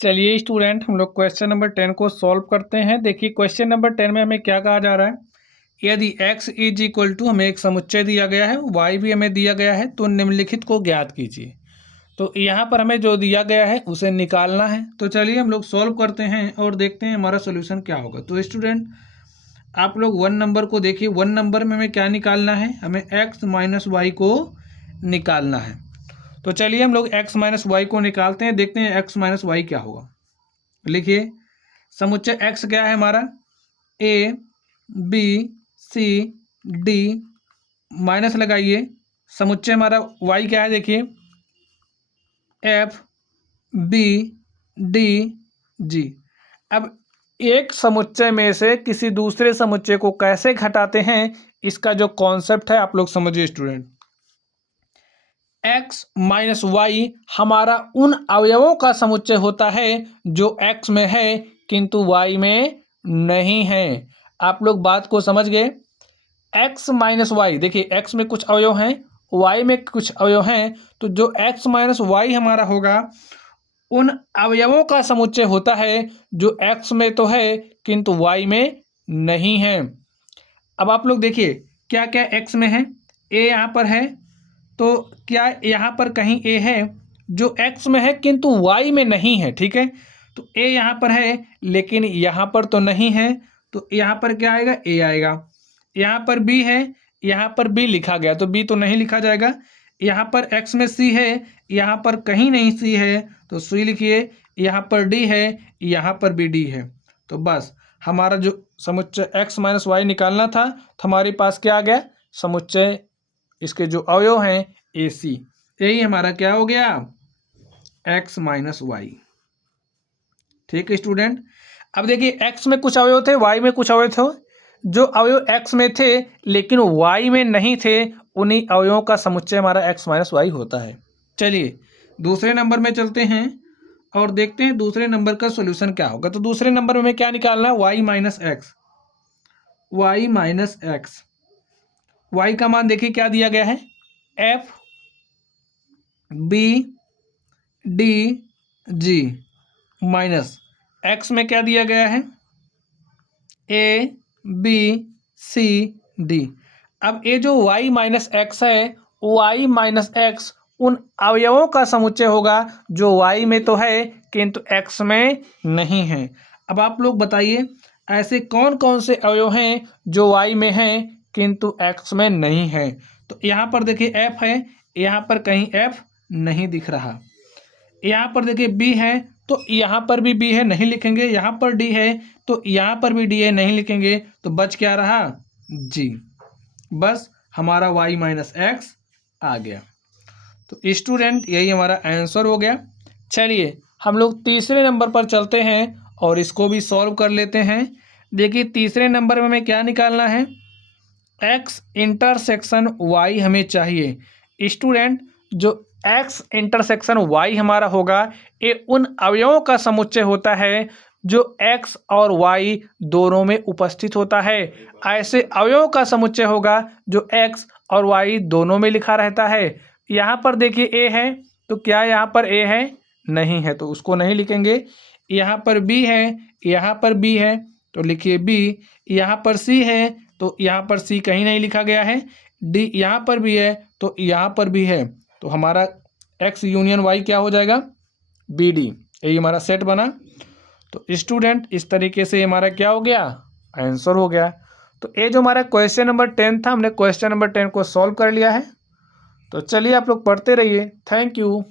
चलिए स्टूडेंट, हम लोग क्वेश्चन नंबर 10 को सॉल्व करते हैं। देखिए क्वेश्चन नंबर 10 में हमें क्या कहा जा रहा है। यदि x इज इक्वल टू, हमें एक समुच्चय दिया गया है, y भी हमें दिया गया है, तो निम्नलिखित को ज्ञात कीजिए। तो यहाँ पर हमें जो दिया गया है उसे निकालना है। तो चलिए हम लोग सॉल्व करते हैं और देखते हैं हमारा सोल्यूशन क्या होगा। तो स्टूडेंट आप लोग 1 नंबर को देखिए। 1 नंबर में हमें क्या निकालना है, हमें x माइनस वाई को निकालना है। तो चलिए हम लोग x माइनस वाई को निकालते हैं, देखते हैं x माइनस वाई क्या होगा। लिखिए समुच्चय x क्या है हमारा, a b c d, minus लगाइए। समुच्चय हमारा y क्या है, देखिए f b d g। अब एक समुच्चय में से किसी दूसरे समुच्चय को कैसे घटाते हैं, इसका जो कॉन्सेप्ट है आप लोग समझिए स्टूडेंट। x माइनस वाई हमारा उन अवयवों का समुच्चय होता है जो x में है किंतु y में नहीं है। आप लोग बात को समझ गए। x माइनस वाई, देखिए x में कुछ अवयव हैं, y में कुछ अवयव हैं, तो जो x माइनस वाई हमारा होगा उन अवयवों का समुच्चय होता है जो x में तो है किंतु y में नहीं है। अब आप लोग देखिए क्या क्या x में है, a यहाँ पर है, तो क्या यहाँ पर कहीं a है जो x में है किंतु y में नहीं है, ठीक है। तो a यहाँ पर है लेकिन यहाँ पर तो नहीं है, तो यहाँ पर क्या आएगा, a आएगा। यहाँ पर b है, यहाँ पर b लिखा गया तो b तो नहीं लिखा जाएगा। यहाँ पर x में c है, यहाँ पर कहीं नहीं c है तो c लिखिए। यहाँ पर d है, यहाँ पर भी d है। तो बस हमारा जो समुच्चय x माइनस वाई निकालना था, तो हमारे पास क्या आ गया, समुच्चय इसके जो अवयव हैं AC। यही हमारा क्या हो गया, x माइनस वाई। ठीक है स्टूडेंट। अब देखिए x में कुछ अवयव थे, y में कुछ अवयव थे। जो अवयव x में थे लेकिन y में नहीं थे, उन्हीं अवयवों का समुच्चय हमारा x माइनस वाई होता है। चलिए दूसरे नंबर में चलते हैं और देखते हैं दूसरे नंबर का सोल्यूशन क्या होगा। तो दूसरे नंबर में हमें क्या निकालना है, y minus X. Y minus X, y का मान देखिए क्या दिया गया है, f b d g, minus x में क्या दिया गया है, a b c d। अब ये जो y माइनस एक्स है, y माइनस एक्स उन अवयवों का समुच्चय होगा जो y में तो है किंतु x में नहीं है। अब आप लोग बताइए ऐसे कौन कौन से अवयव हैं जो y में हैं किंतु x में नहीं है। तो यहाँ पर देखिए f है, यहाँ पर कहीं f नहीं दिख रहा। यहाँ पर देखिए b है, तो यहाँ पर भी b है, नहीं लिखेंगे। यहाँ पर d है, तो यहाँ पर भी d है, नहीं लिखेंगे। तो बच क्या रहा, g। बस हमारा y माइनस एक्स आ गया। तो स्टूडेंट यही हमारा आंसर हो गया। चलिए हम लोग तीसरे नंबर पर चलते हैं और इसको भी सॉल्व कर लेते हैं। देखिए तीसरे नंबर में हमें क्या निकालना है, x इंटरसेक्शन y हमें चाहिए। स्टूडेंट जो x इंटरसेक्शन y हमारा होगा, ये उन अवयवों का समुच्चय होता है जो x और y दोनों में उपस्थित होता है। ऐसे अवयवों का समुच्चय होगा जो x और y दोनों में लिखा रहता है। यहाँ पर देखिए a है, तो क्या यहाँ पर a है, नहीं है, तो उसको नहीं लिखेंगे। यहाँ पर b है, यहाँ पर b है, तो लिखिए b। यहाँ पर c है, तो यहाँ पर c कहीं नहीं लिखा गया है। d यहाँ पर भी है, तो यहाँ पर भी है, तो हमारा x यूनियन y क्या हो जाएगा, BD। यही हमारा सेट बना। तो स्टूडेंट इस तरीके से हमारा क्या हो गया, आंसर हो गया। तो ये जो हमारा क्वेश्चन नंबर 10 था, हमने क्वेश्चन नंबर 10 को सॉल्व कर लिया है। तो चलिए आप लोग पढ़ते रहिए। Thank you.